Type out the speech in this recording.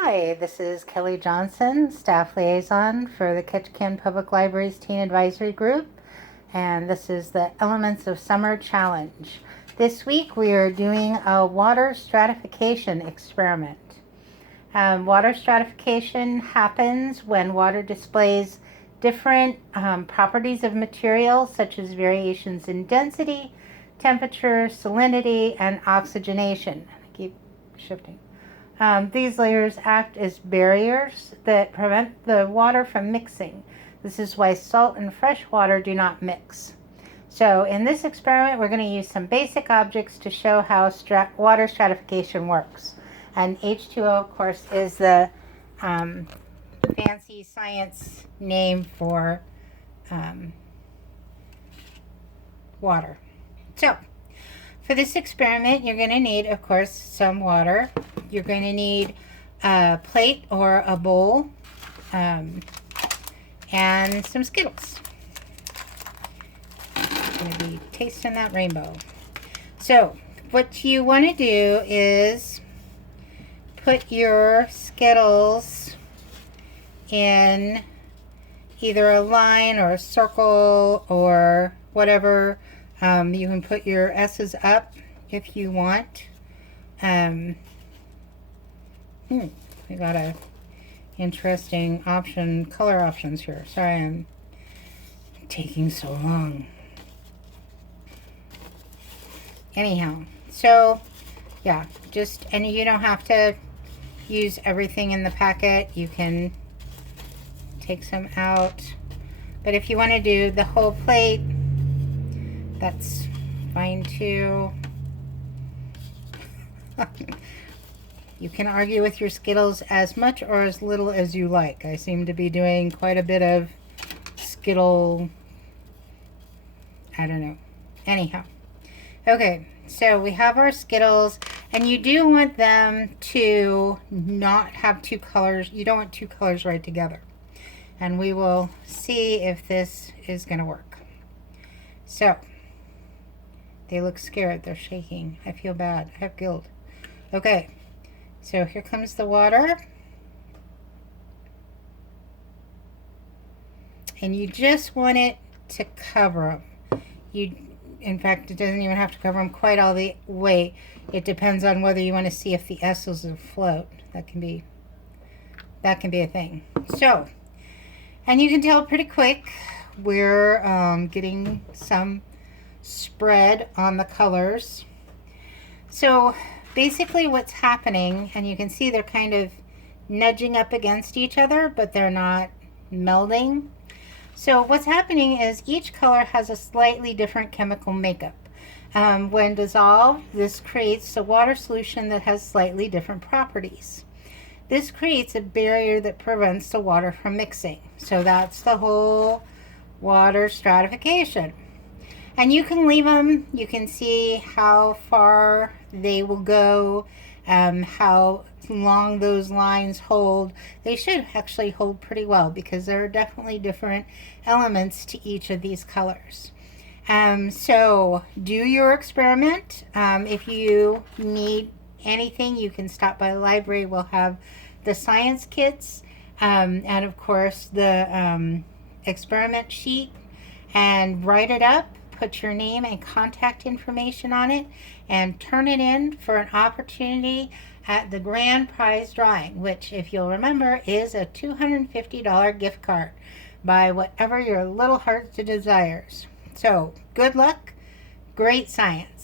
Hi, this is Kelly Johnson, Staff Liaison for the Ketchikan Public Library's Teen Advisory Group, and this is the Elements of Summer Challenge. This week we are doing a water stratification experiment. Water stratification happens when water displays different properties of materials, such as variations in density, temperature, salinity, and oxygenation. I keep shifting. These layers act as barriers that prevent the water from mixing. This is why salt and fresh water do not mix. So in this experiment, we're going to use some basic objects to show how water stratification works. And H2O, of course, is the fancy science name for water. So for this experiment, you're going to need, of course, some water. You're going to need a plate or a bowl and some Skittles. I'm going to be tasting that rainbow. So what you want to do is put your Skittles in either a line or a circle or whatever. You can put your S's up if you want. We got a interesting color options here. Sorry, I'm taking so long. Anyhow, so yeah, and you don't have to use everything in the packet. You can take some out, but if you want to do the whole plate, that's fine too. You can argue with your Skittles as much or as little as you like. I seem to be doing quite a bit of Skittle, I don't know. Anyhow, okay, so we have our Skittles, and you do want them to not have two colors. You don't want two colors right together. And we will see if this is going to work. So they look scared. They're shaking. I feel bad. I have guilt. Okay, so here comes the water. And you just want it to cover them. In fact, it doesn't even have to cover them quite all the way. It depends on whether you want to see if the S's afloat. That can be a thing. So, and you can tell pretty quick we're getting some spread on the colors. So basically what's happening, and you can see they're kind of nudging up against each other, but they're not melding. So what's happening is each color has a slightly different chemical makeup. When dissolved, this creates a water solution that has slightly different properties. This creates a barrier that prevents the water from mixing. So that's the whole water stratification. And you can leave them. You can see how far they will go, how long those lines hold. They should actually hold pretty well because there are definitely different elements to each of these colors. So do your experiment. If you need anything, you can stop by the library. We'll have the science kits and of course the experiment sheet, and write it up. Put your name and contact information on it and turn it in for an opportunity at the grand prize drawing, which, if you'll remember, is a $250 gift card. Buy whatever your little heart desires. So good luck, great science.